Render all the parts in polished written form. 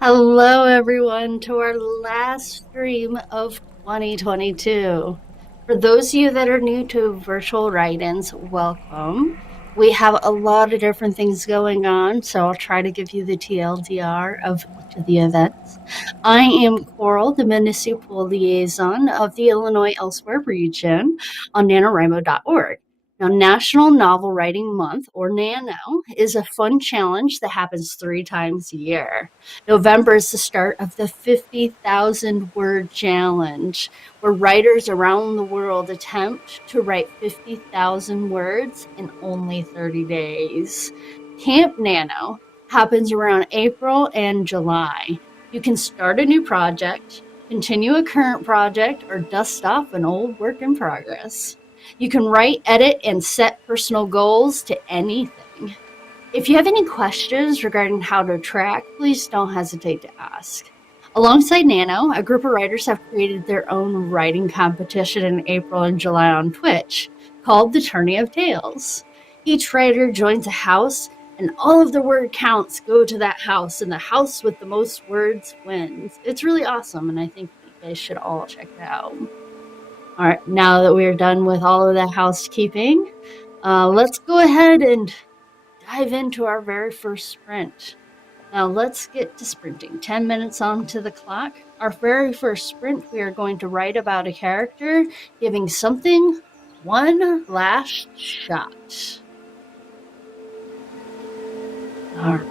Hello, everyone, to our last stream of 2022. For those of you that are new to virtual write ins, welcome. We have a lot of different things going on, so I'll try to give you the TLDR of each of the events. I am Coral, the Municipal Liaison of the Illinois Elsewhere region on NaNoWriMo.org. Now, National Novel Writing Month, or NaNo, is a fun challenge that happens 3 times a year. November is the start of the 50,000 word challenge, where writers around the world attempt to write 50,000 words in only 30 days. Camp NaNo happens around April and July. You can start a new project, continue a current project, or dust off an old work in progress. You can write, edit, and set personal goals to anything. If you have any questions regarding how to track, please don't hesitate to ask. Alongside NaNo, a group of writers have created their own writing competition in April and July on Twitch called the Tourney of Tales. Each writer joins a house, and all of the word counts go to that house, and the house with the most words wins. It's really awesome, and I think you guys should all check it out. All right, now that we're done with all of the housekeeping, let's go ahead and dive into our very first sprint. Now let's get to sprinting. 10 minutes onto the clock. Our very first sprint, we are going to write about a character giving something one last shot. All right.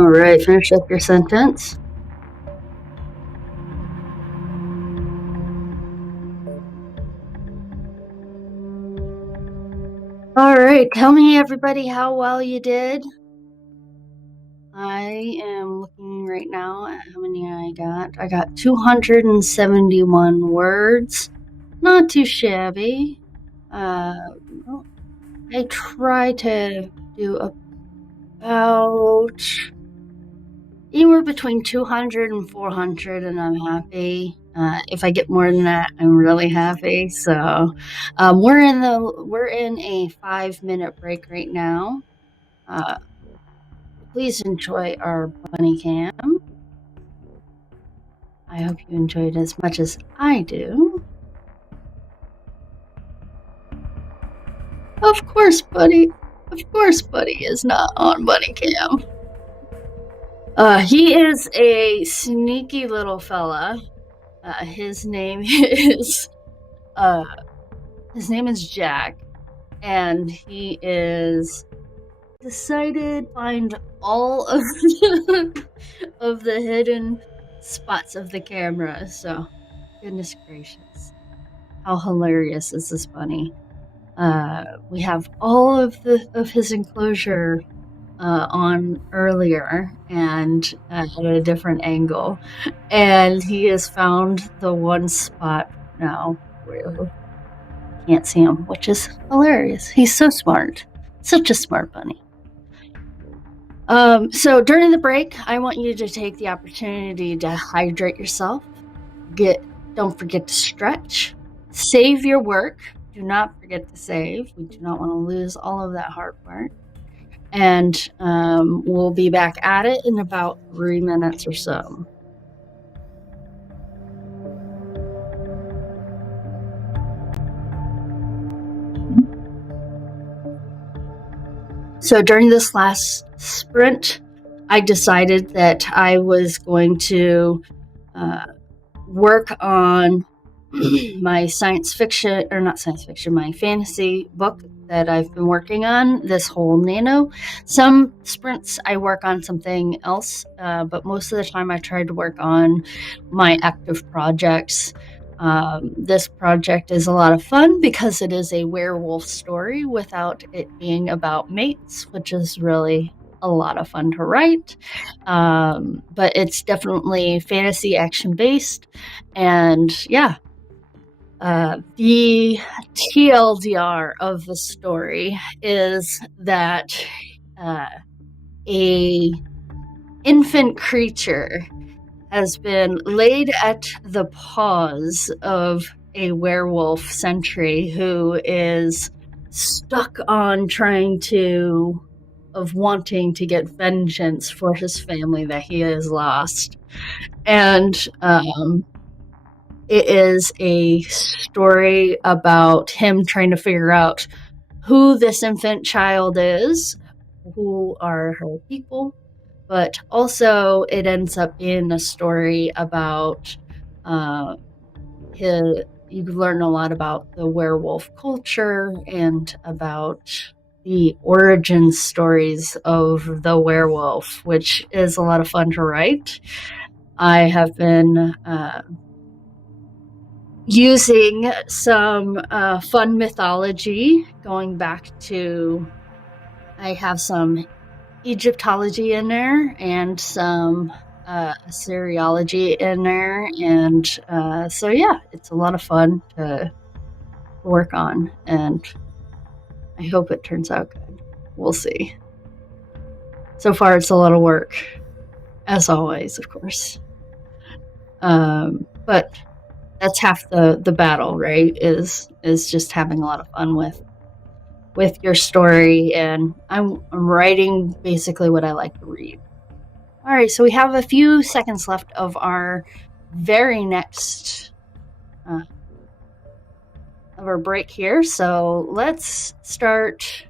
All right, finish up your sentence. All right, tell me, everybody, how well you did. I am looking right now at how many I got. I got 271 words. Not too shabby. Well, I try to do about anywhere between 200 and 400, and I'm happy. If I get more than that, I'm really happy. So, we're in a 5-minute break right now. Please enjoy our bunny cam. I hope you enjoyed as much as I do. Of course, Buddy. Of course, Buddy is not on bunny cam. He is a sneaky little fella. His name is Jack, and he is decided to find all of of the hidden spots of the camera. So, goodness gracious, how hilarious is this bunny? We have all of his enclosure on earlier and at a different angle, and he has found the one spot now where you can't see him, which is hilarious. He's so smart, such a smart bunny. So during the break, I want you to take the opportunity to hydrate yourself. Don't forget to stretch. Save your work. Do not forget to save. We do not want to lose all of that hard work. And we'll be back at it in about 3 minutes or so. So during this last sprint, I decided that I was going to work on my my fantasy book that I've been working on this whole nano. Some sprints I work on something else, but most of the time I try to work on my active projects. This project is a lot of fun because it is a werewolf story without it being about mates, which is really a lot of fun to write. But it's definitely fantasy action based, and yeah. The TLDR of the story is that a infant creature has been laid at the paws of a werewolf sentry who is stuck on wanting to get vengeance for his family that he has lost. And it is a story about him trying to figure out who this infant child is, who are her people, but also it ends up being a story about you learn a lot about the werewolf culture and about the origin stories of the werewolf, which is a lot of fun to write. I have been using some fun mythology, going back to, I have some Egyptology in there and some Assyriology in there, and so yeah, it's a lot of fun to work on, and I hope it turns out good. We'll see. So far, it's a lot of work, as always, of course. But that's half the battle, right? Is just having a lot of fun with your story, and I'm writing basically what I like to read. All right, so we have a few seconds left of our very next of our break here, so let's start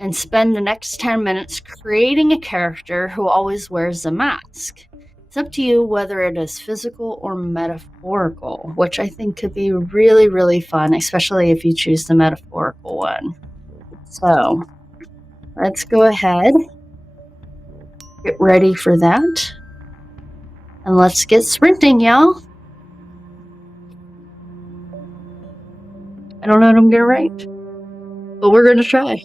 and spend the next 10 minutes creating a character who always wears a mask. It's up to you whether it is physical or metaphorical, which I think could be really, really fun, especially if you choose the metaphorical one. So let's go ahead Get ready for that. And let's get sprinting, y'all. I don't know what I'm going to write, but we're going to try.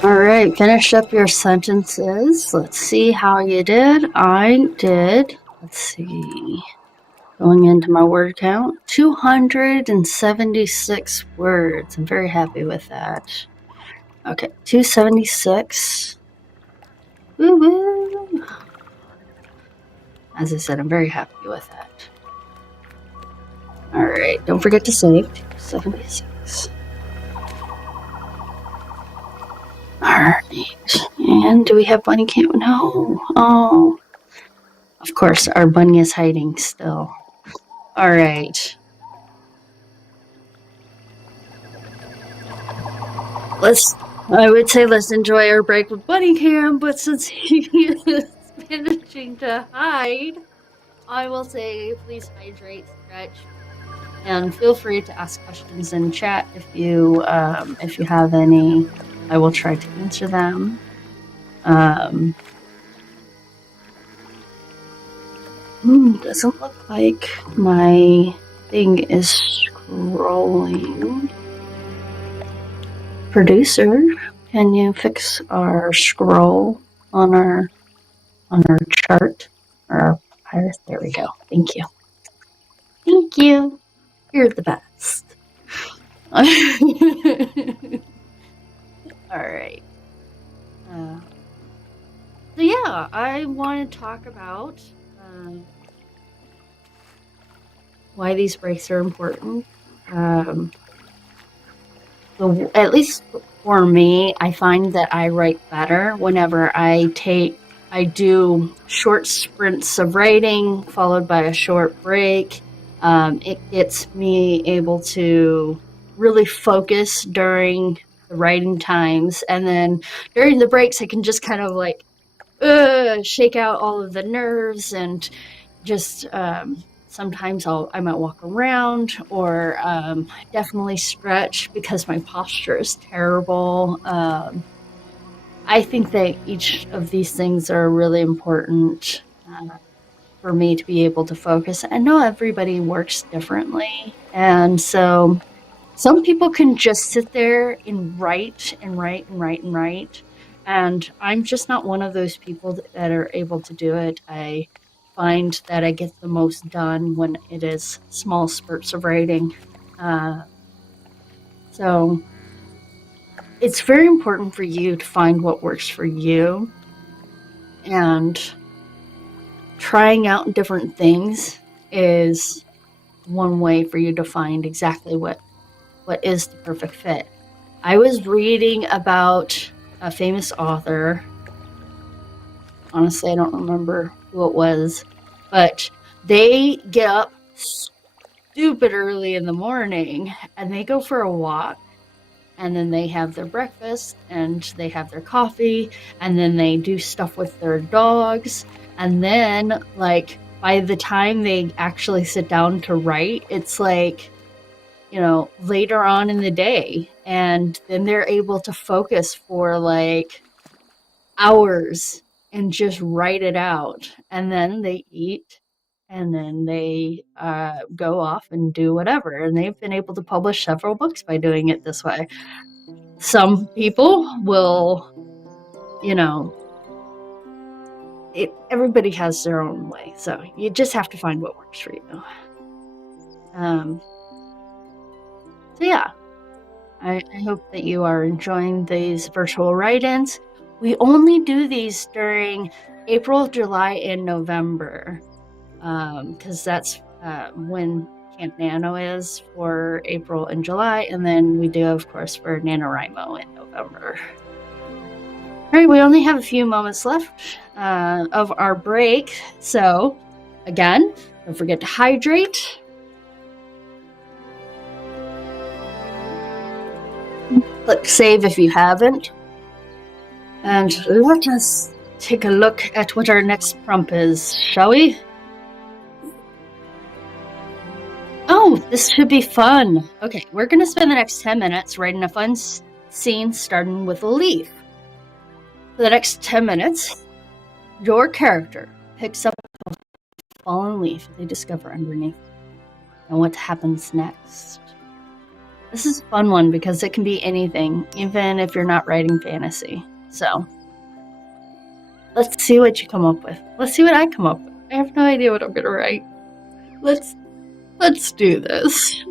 All right, finish up your sentences. Let's see how you did. I did, let's see, going into my word count, 276 words. I'm very happy with that. Okay, 276. Woo woo. As I said, I'm very happy with that. All right, don't forget to save. 276. Alright, and do we have bunny camp? No. Oh, of course, our bunny is hiding still. Alright. I would say let's enjoy our break with bunny camp, but since he is managing to hide, I will say please hydrate, stretch, and feel free to ask questions in chat if you have any. I will try to answer them. Doesn't look like my thing is scrolling. Producer, can you fix our scroll on our chart or our papyrus? There we go. Thank you. Thank you. You're the best. All right. So yeah, I want to talk about why these breaks are important. At least for me, I find that I write better whenever I do short sprints of writing followed by a short break. It gets me able to really focus during the writing times, and then during the breaks I can just kind of like shake out all of the nerves and just sometimes I might walk around or definitely stretch because my posture is terrible. I think that each of these things are really important for me to be able to focus. I know everybody works differently, and so some people can just sit there and write and write and write and write, and I'm just not one of those people that are able to do it. I find that I get the most done when it is small spurts of writing. So it's very important for you to find what works for you, and trying out different things is one way for you to find exactly what is the perfect fit. I was reading about a famous author. Honestly, I don't remember who it was, but they get up stupid early in the morning and they go for a walk, and then they have their breakfast and they have their coffee, and then they do stuff with their dogs, and then like by the time they actually sit down to write, it's like, you know, later on in the day, and then they're able to focus for like hours and just write it out, and then they eat, and then they go off and do whatever, and they've been able to publish several books by doing it this way. Some people will, you know, everybody has their own way, so you just have to find what works for you. So yeah, I hope that you are enjoying these virtual write-ins. We only do these during April, July, and November, because that's when Camp NaNo is for April and July, and then we do, of course, for NaNoWriMo in November. All right, we only have a few moments left of our break, so again, don't forget to hydrate. Click save if you haven't. And let us take a look at what our next prompt is, shall we? Oh, this should be fun. Okay, we're going to spend the next 10 minutes writing a fun scene starting with a leaf. For the next 10 minutes, your character picks up a fallen leaf they discover underneath. And what happens next? This is a fun one because it can be anything, even if you're not writing fantasy. So, let's see what you come up with. Let's see what I come up with. I have no idea what I'm going to write. Let's do this.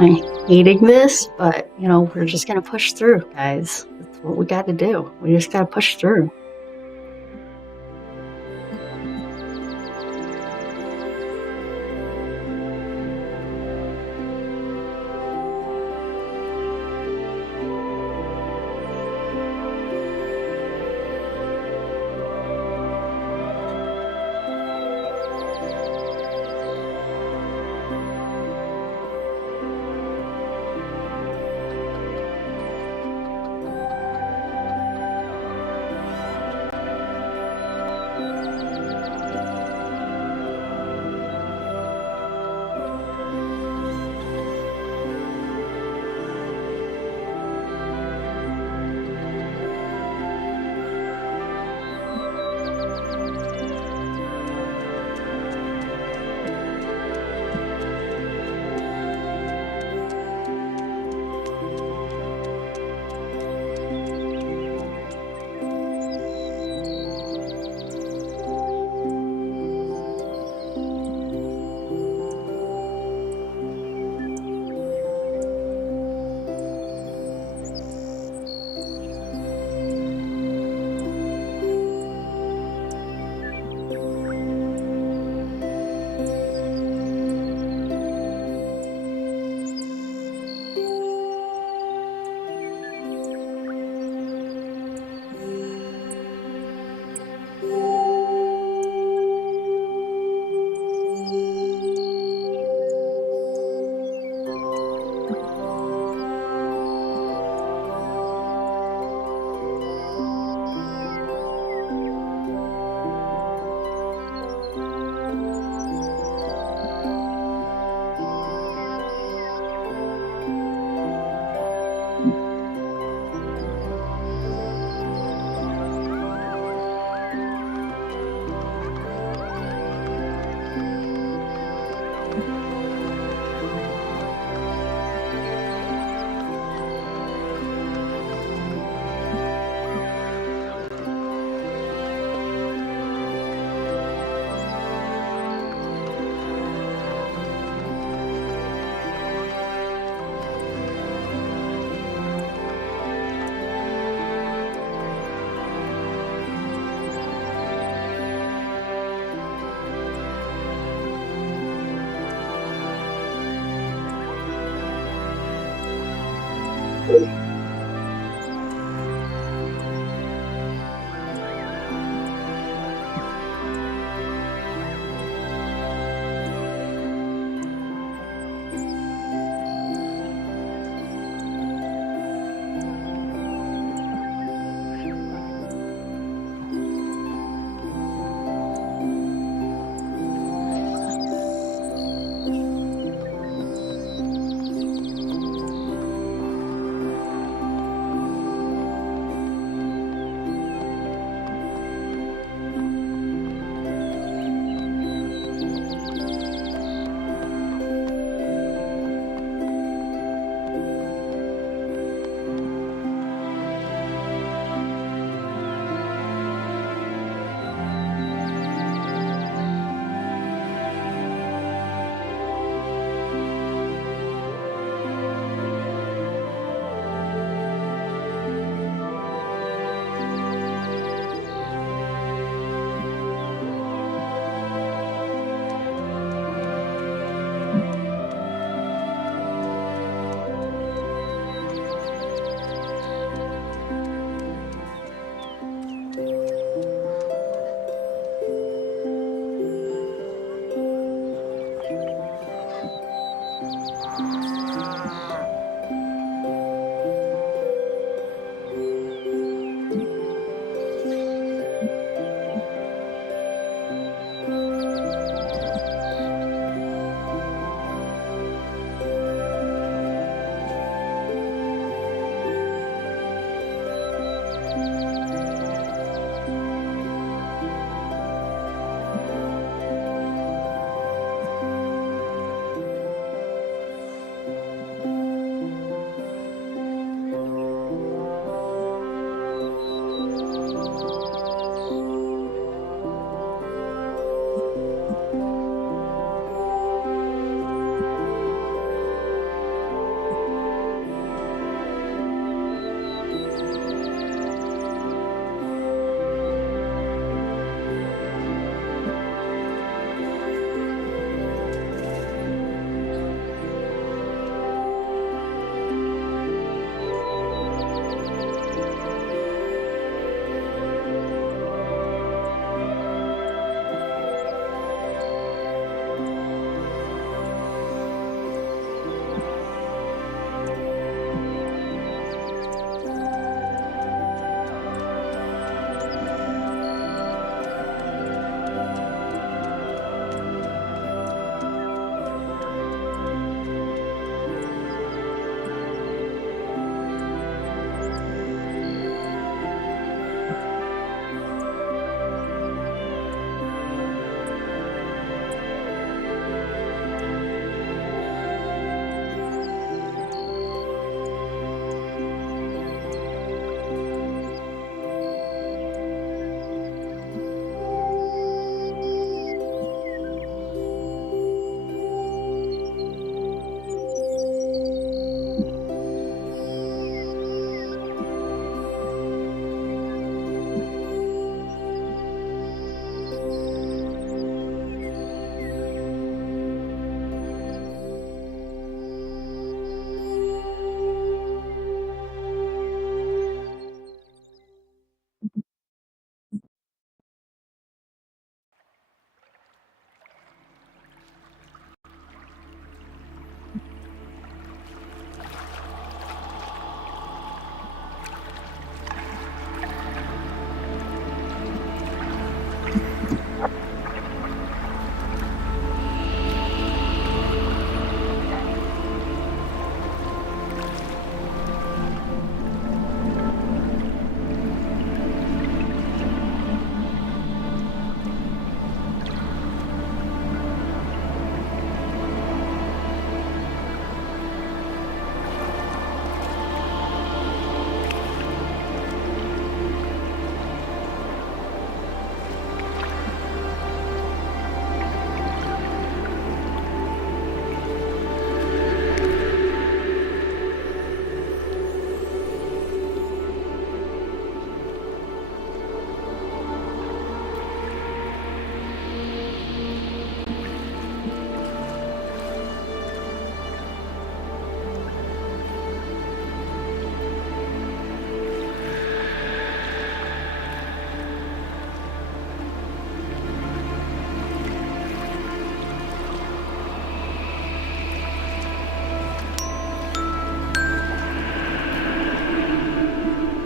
I'm hating this, but we're just gonna push through, guys. That's what we got to do. We just gotta push through.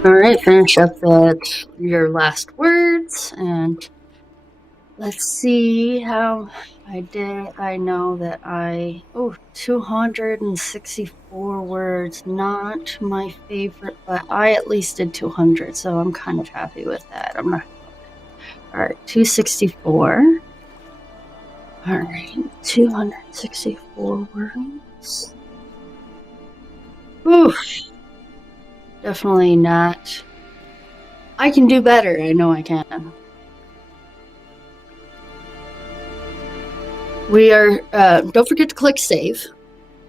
All right, finish up your last words, and let's see how I did. I know that 264 words, not my favorite, but I at least did 200, so I'm kind of happy with that. I'm not. All right, 264. All right, 264 words. Ooh, definitely not. I can do better. I know I can. We are, don't forget to click save.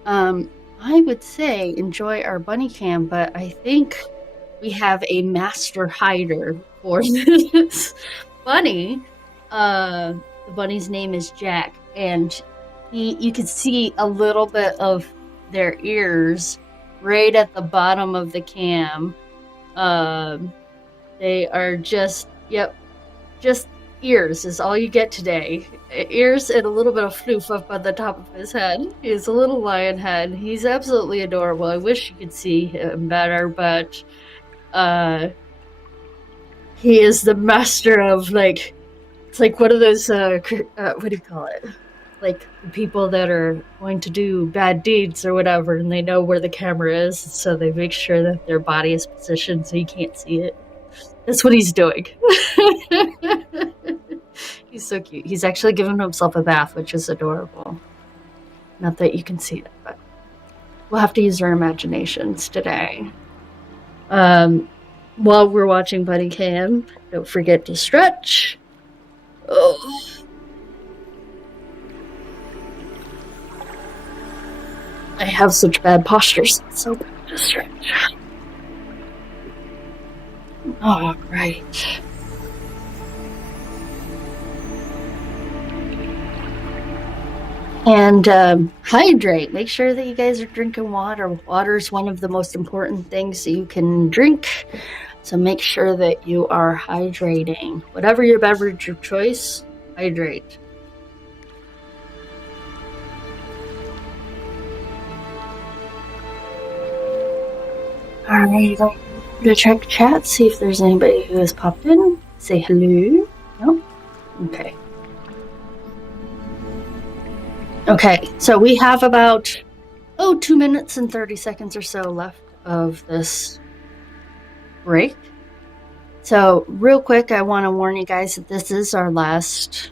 I would say enjoy our bunny cam, but I think we have a master hider for this bunny. The bunny's name is Jack, and you can see a little bit of their ears right at the bottom of the cam. They are just ears is all you get today. Ears and a little bit of floof up on the top of his head. He has a little lion head. He's absolutely adorable. I wish you could see him better, but he is the master of, like, it's like one of those what do you call it? Like people that are going to do bad deeds or whatever, and they know where the camera is, so they make sure that their body is positioned so you can't see it. That's what he's doing. He's so cute. He's actually given himself a bath, which is adorable. Not that you can see it, but we'll have to use our imaginations today. While we're watching Buddy Cam, don't forget to stretch. Oh. I have such bad postures. It's so bad to stretch. Oh, great. And hydrate. Make sure that you guys are drinking water. Water is one of the most important things you can drink. So make sure that you are hydrating. Whatever your beverage of choice, hydrate. Alright, go check chat, see if there's anybody who has popped in. Say hello. No? Okay. Okay, so we have about 2 minutes and 30 seconds or so left of this break. So real quick, I want to warn you guys that this is our last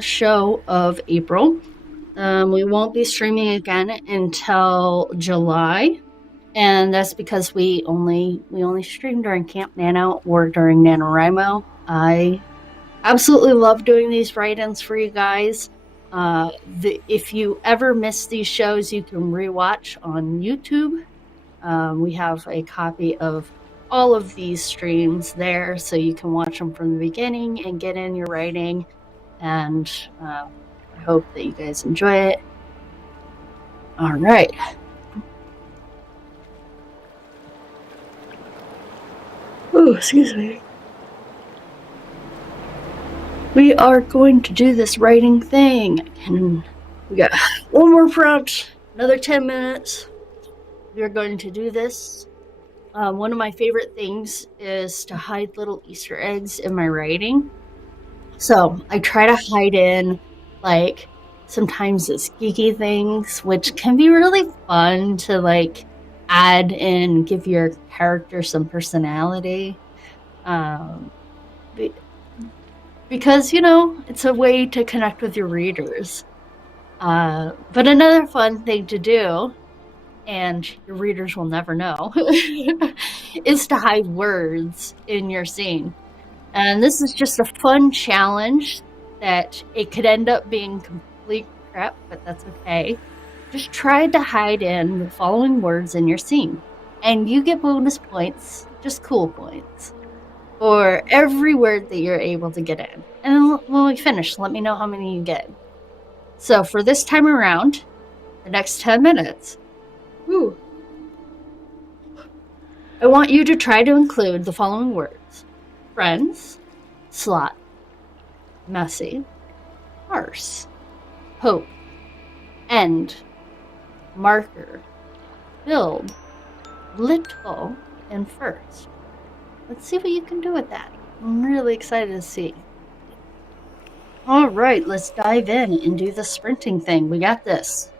show of April. We won't be streaming again until July, and that's because we only stream during Camp NaNo or during NaNoWriMo. I absolutely love doing these write-ins for you guys. If you ever miss these shows, you can rewatch on YouTube. We have a copy of all of these streams there, so you can watch them from the beginning and get in your writing. And I hope that you guys enjoy it. All right. Oh, excuse me. We are going to do this writing thing, and we got one more prompt, another 10 minutes. We are going to do this. One of my favorite things is to hide little Easter eggs in my writing. So I try to hide in, like, sometimes it's geeky things, which can be really fun to, like, add in, give your character some personality. Because, it's a way to connect with your readers. But another fun thing to do, and your readers will never know, is to hide words in your scene. And this is just a fun challenge that it could end up being complete crap, but that's okay. Just try to hide in the following words in your scene. And you get bonus points, just cool points, for every word that you're able to get in. And when we finish, let me know how many you get. So for this time around, the next 10 minutes, I want you to try to include the following words: friends, slot, messy, farce, hope, end, marker, build, little in first. Let's see what you can do with that. I'm really excited to see. All right, let's dive in and do the sprinting thing. We got this.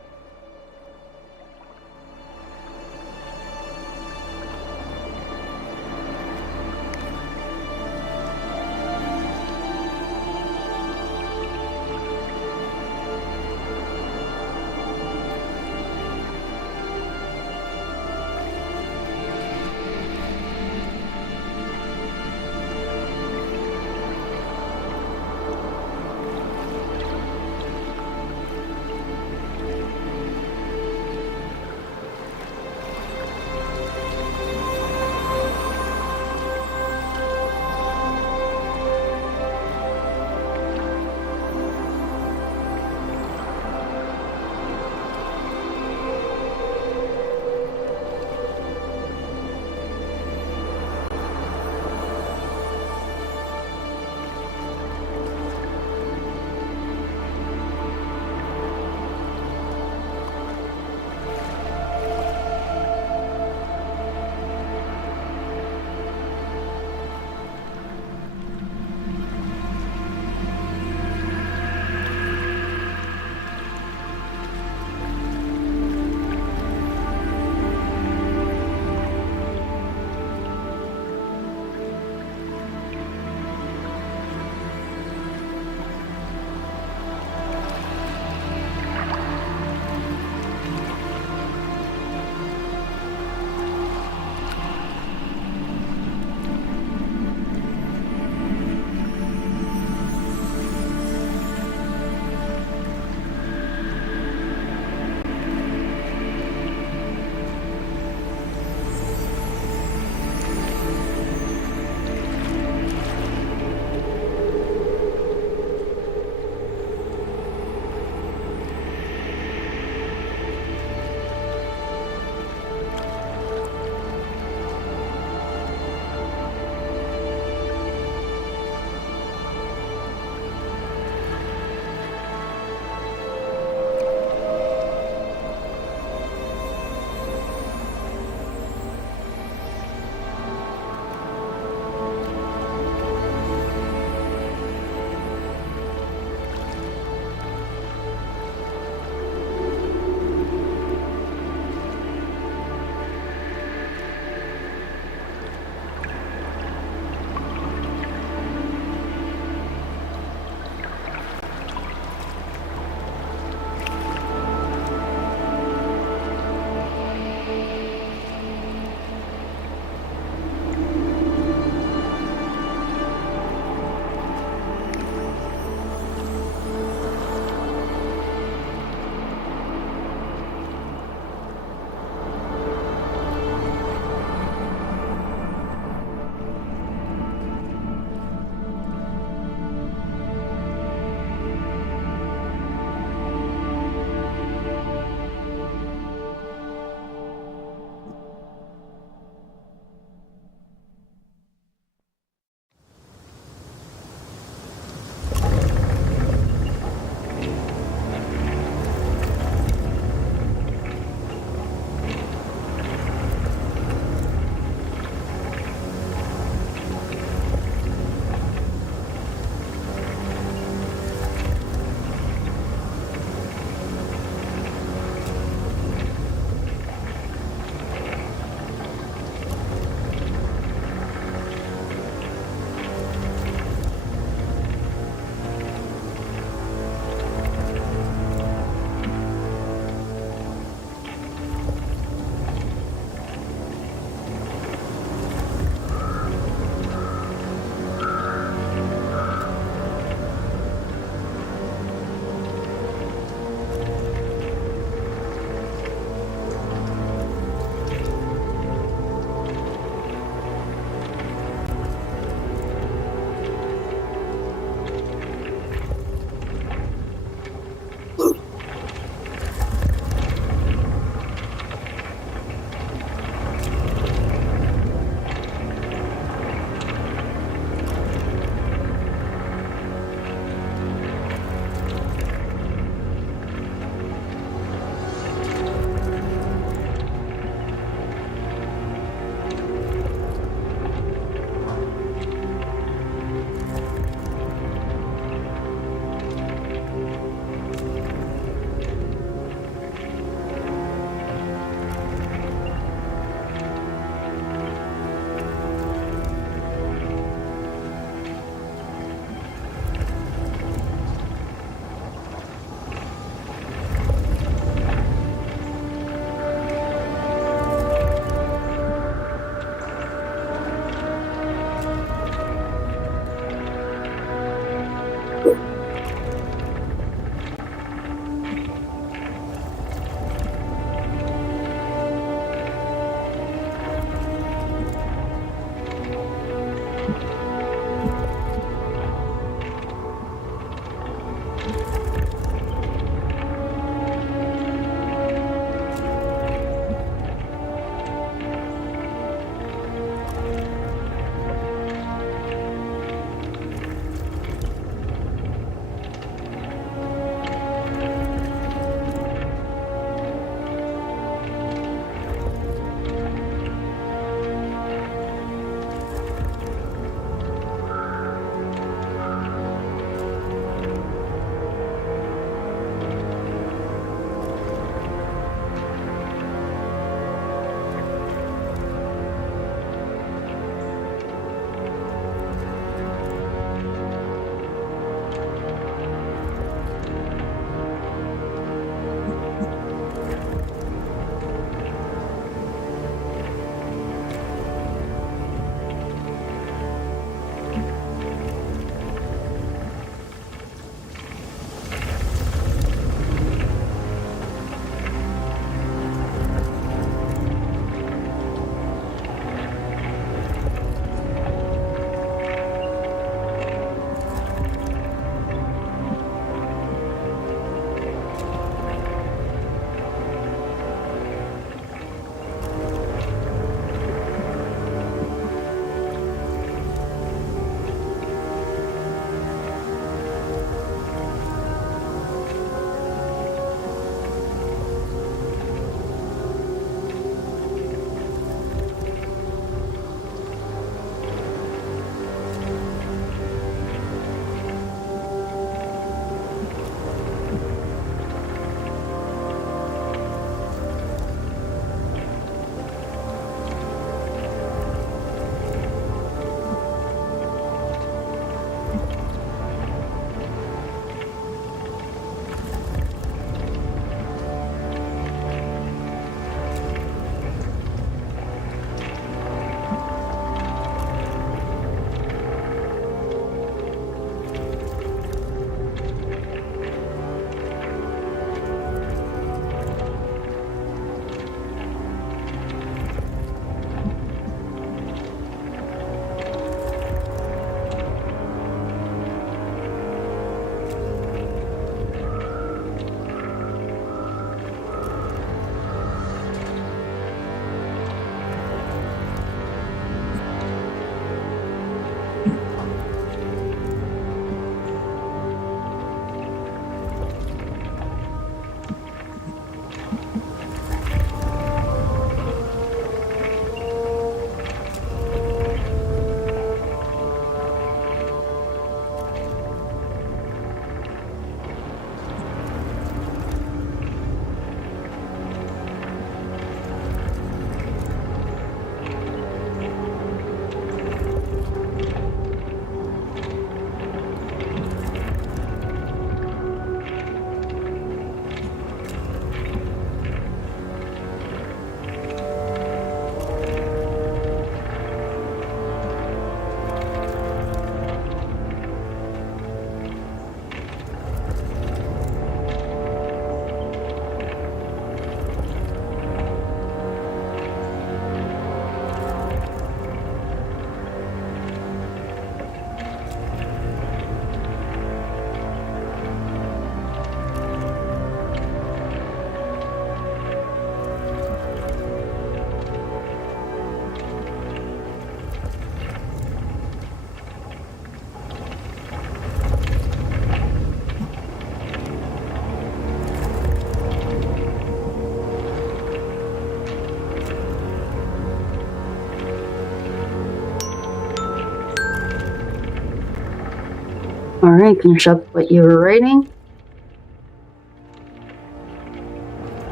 All right, finish up what you were writing.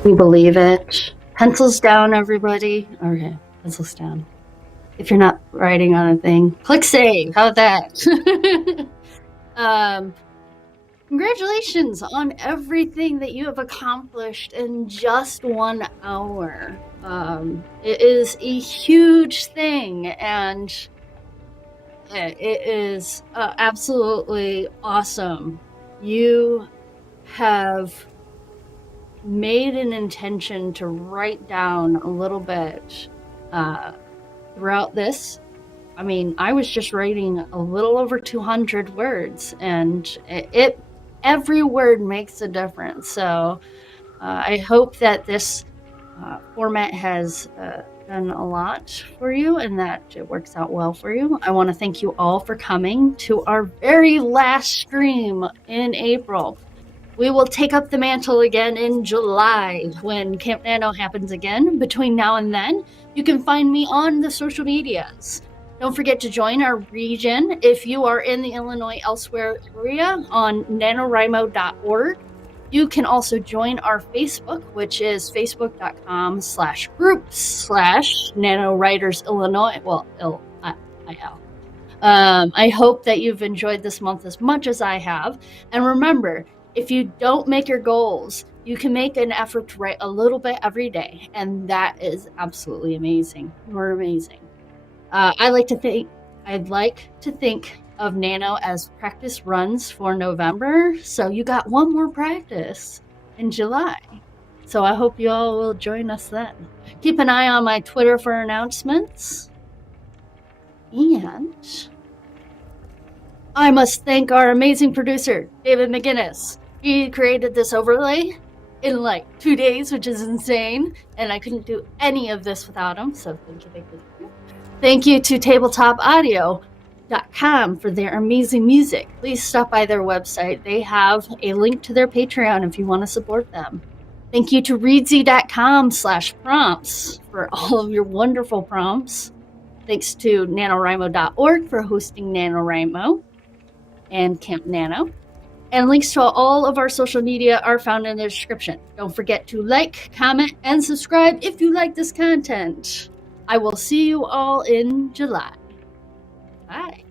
Can you believe it? Pencils down, everybody. Okay, pencils down. If you're not writing on a thing, click save. How about that? Congratulations on everything that you have accomplished in just 1 hour. It is a huge thing, and it is absolutely awesome. You have made an intention to write down a little bit throughout this. I mean, I was just writing a little over 200 words, and every word makes a difference. So I hope that this format has done a lot for you and that it works out well for you. I want to thank you all for coming to our very last stream in April. We will take up the mantle again in July when Camp NaNo happens again. Between now and then, you can find me on the social medias. Don't forget to join our region if you are in the Illinois elsewhere area on nanorimo.org. You can also join our Facebook, which is facebook.com/groups/NaNoWritersIllinois. Well, IL. I hope that you've enjoyed this month as much as I have. And remember, if you don't make your goals, you can make an effort to write a little bit every day. And that is absolutely amazing. You're amazing. I'd like to think of NaNo as practice runs for November. So you got one more practice in July. So I hope you all will join us then. Keep an eye on my Twitter for announcements. And I must thank our amazing producer, David McGinnis. He created this overlay in like 2 days, which is insane. And I couldn't do any of this without him. So thank you. Thank you to tabletopaudio.com for their amazing music. Please stop by their website. They have a link to their Patreon if you want to support them. Thank you to readsy.com/prompts for all of your wonderful prompts. Thanks to nanorimo.org for hosting NaNoWriMo and Camp NaNo. And links to all of our social media are found in the description. Don't forget to like, comment, and subscribe if you like this content. I will see you all in July. Bye.